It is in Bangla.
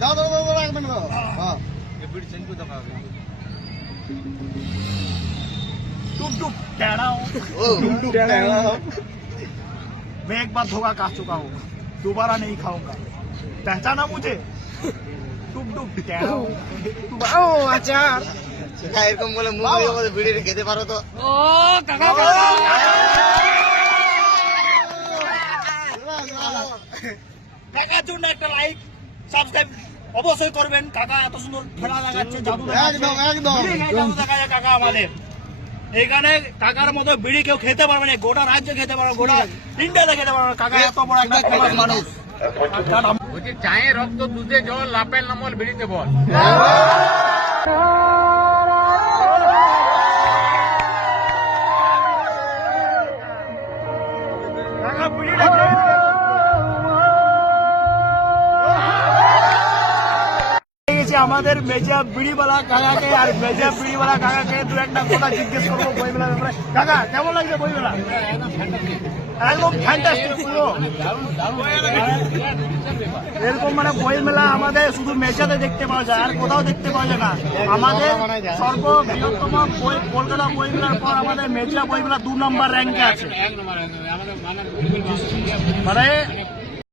দাও দাও দাও একদম দাও। হ্যাঁ टुक टुक टहरा हूँ टुक टहरा हूँ। मैं एक बार धोखा खा चुका हूँ, दोबारा नहीं खाऊंगा। पहचाना मुझे? टुक टुक टहरा हूँ। ও আচার এরকম বলে মুখ দিয়ে ভিডিও খেতে পারো তো। ও কাকা কাকার জন্য একটা লাইক সাবস্ক্রাইব অবশ্যই করবেন। কাকা এত সুন্দর খেলা দেখাচ্ছে, জাদু একদম একদম দেখা যায় কাকা আমাদের এখানে। কাকার মতো বিড়ি কেউ খেতে পারবে না, গোটা রাজ্যে খেতে পারবে, গোটা ইন্ডিয়াতে খেতে পারবে। কাকা এত বড় একটা ফেমাস মানুষ। বলছি চায়ে রক্ত দুধে জল লাপেল নামল বিড়িতে বল। কাকা বিড়িটা খেয়ে গেছে আমাদের মেজা বিড়িওয়ালা কাকাকে। আর মেজা বিড়িওয়ালা কাকাকে দু একটা কথা জিজ্ঞেস করবো বইমেলার ব্যাপারে। কাকা কেমন লাগছে বইমেলা? একদম ফ্যান্টাস্টিক পুরো। এরকম মানে বইমেলা আমাদের শুধু মেজাতে দেখতে পাওয়া যায়, আর কোথাও দেখতে পাওয়া যায় না। আমাদের সর্ববৃহত্তম কলকাতা বইমেলার পর আমাদের মেজা বইমেলা 2 নম্বর র্যাঙ্কে আছে। মানে